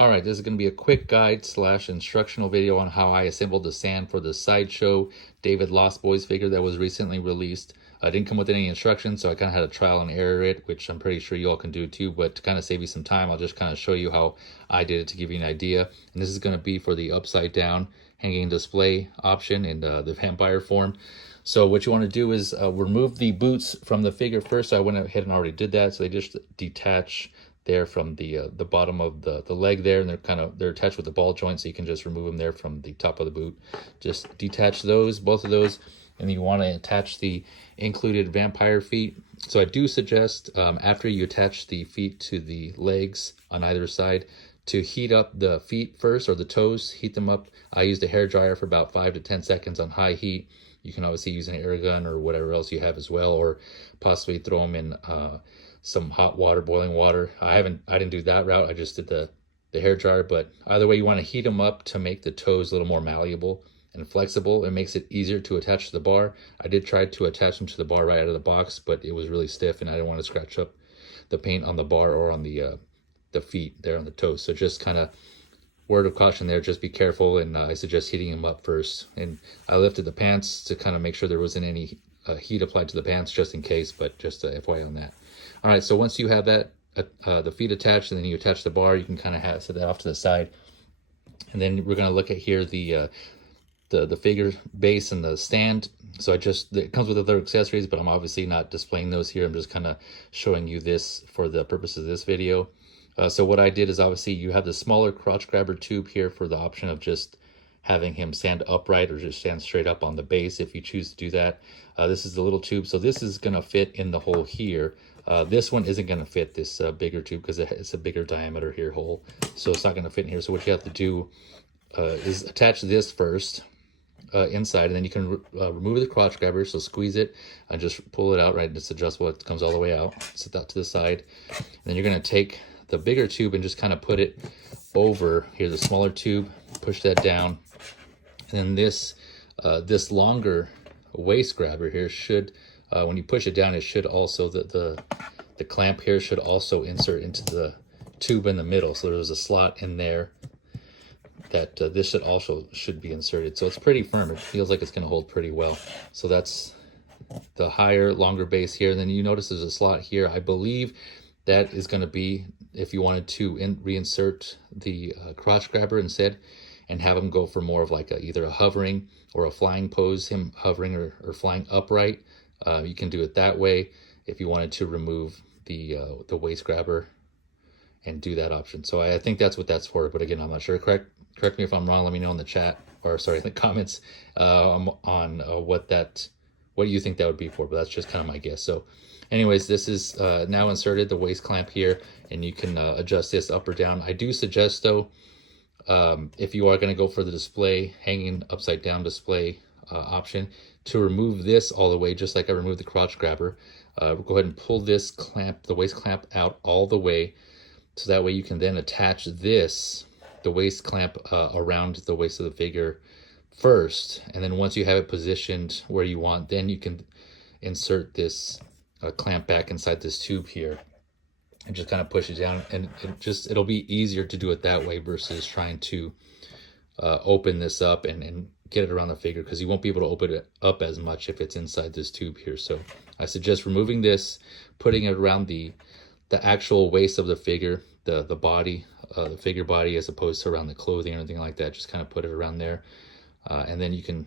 All right, this is going to be a quick guide slash instructional video on how I assembled the stand for the Sideshow David Lost Boys figure that was recently released. I didn't come with any instructions, so I kind of had to trial and error it, which I'm pretty sure you all can do too. But to kind of save you some time, I'll just kind of show you how I did it to give you an idea. And this is going to be for the upside down hanging display option in the vampire form. So what you want to do is remove the boots from the figure first. So I went ahead and already did that. So they just detach there from the bottom of the leg there, and they're attached with the ball joint, so you can just remove them there from the top of the boot. Just detach those, both of those, and you want to attach the included vampire feet. So I do suggest after you attach the feet to the legs on either side to heat up the feet first, or the toes, heat them up. I used a hair dryer for about 5 to 10 seconds on high heat. You can obviously use an air gun or whatever else you have as well, or possibly throw them in some hot water, boiling water. I didn't do that route. I just did the hair dryer. But either way, you want to heat them up to make the toes a little more malleable and flexible. It makes it easier to attach to the bar. I did try to attach them to the bar right out of the box, but it was really stiff, and I didn't want to scratch up the paint on the bar or on the feet there on the toes. So just kind of word of caution there, just be careful, and I suggest heating them up first. And I lifted the pants to kind of make sure there wasn't any heat applied to the pants, just in case, but just FYI on that. All right, so once you have that the feet attached, and then you attach the bar, you can kind of set that off to the side. And then we're going to look at here the figure base and the stand. So it comes with other accessories, but I'm obviously not displaying those here. I'm just kind of showing you this for the purposes of this video. So what I did is, obviously you have the smaller crotch grabber tube here for the option of just having him stand upright or just stand straight up on the base if you choose to do that. This is the little tube, so this is going to fit in the hole here. This one isn't going to fit this bigger tube because it's a bigger diameter here hole, so it's not going to fit in here. So what you have to do is attach this first inside, and then you can remove the crotch grabber. So squeeze it and just pull it out, right? It's adjustable, it comes all the way out. Set that to the side, and then you're going to take the bigger tube and just kind of put it over here, the smaller tube, push that down, and then this longer waist grabber here should, when you push it down, it should also, the clamp here should also insert into the tube in the middle. So there's a slot in there that this should be inserted. So it's pretty firm. It feels like it's going to hold pretty well. So that's the higher, longer base here. And then you notice there's a slot here. I believe that is going to be if you wanted to reinsert the crotch grabber instead, and have him go for more of like either a hovering or a flying pose, him hovering or flying upright. You can do it that way if you wanted to remove the waist grabber and do that option. So I think that's what that's for, but again, I'm not sure. Correct me if I'm wrong. Let me know in the chat, or sorry, in the comments on what you think that would be for, but that's just kind of my guess. So anyways, this is now inserted, the waist clamp here, and you can adjust this up or down. I do suggest though, if you are going to go for the display, hanging upside down display option, to remove this all the way, just like I removed the crotch grabber. Go ahead and pull this clamp, the waist clamp, out all the way, so that way you can then attach the waist clamp around the waist of the figure first, and then once you have it positioned where you want, then you can insert this clamp back inside this tube here and just kind of push it down, and it'll be easier to do it that way versus trying to open this up and get it around the figure, because you won't be able to open it up as much if it's inside this tube here. So I suggest removing this, putting it around the actual waist of the figure, the body, the figure body, as opposed to around the clothing or anything like that. Just kind of put it around there, and then you can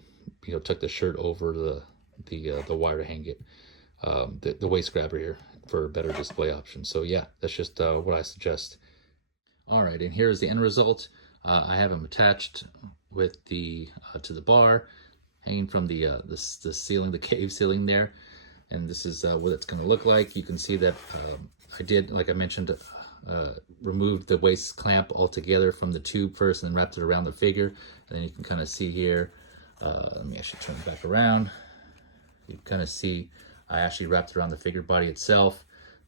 tuck the shirt over the wire to hang it, the waist grabber here, for a better display option. So yeah, that's just what I suggest. All right, and here's the end result. I have them attached with to the bar, hanging from the ceiling, the cave ceiling there, and this is what it's going to look like. You can see that I did, like I mentioned, removed the waist clamp altogether from the tube first, and then wrapped it around the figure. And then you can kind of see here. Let me actually turn it back around. You can kind of see I actually wrapped it around the figure body itself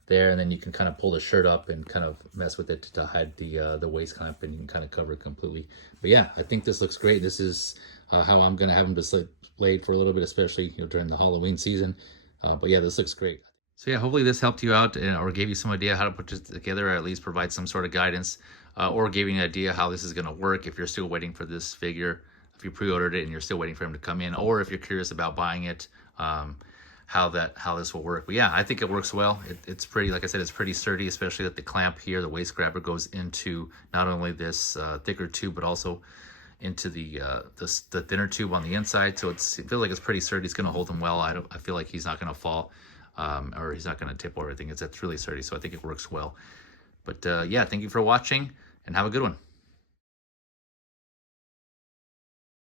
there, and then you can kind of pull the shirt up and kind of mess with it to hide the waist clamp, and you can kind of cover it completely. But yeah, I think this looks great. This is how I'm going to have them displayed for a little bit, especially during the Halloween season. But yeah, this looks great. So yeah, hopefully this helped you out or gave you some idea how to put this together, or at least provide some sort of guidance. or giving an idea how this is going to work if you're still waiting for this figure, if you pre-ordered it and you're still waiting for him to come in, or if you're curious about buying it, how this will work. But yeah, I think it works well. It's pretty, like I said, it's pretty sturdy, especially that the clamp here, the waist grabber, goes into not only this thicker tube, but also into the thinner tube on the inside. So it feels like it's pretty sturdy. It's going to hold him well. I feel like he's not going to fall, or he's not going to tip or anything. It's really sturdy, so I think it works well. But yeah, thank you for watching, and have a good one.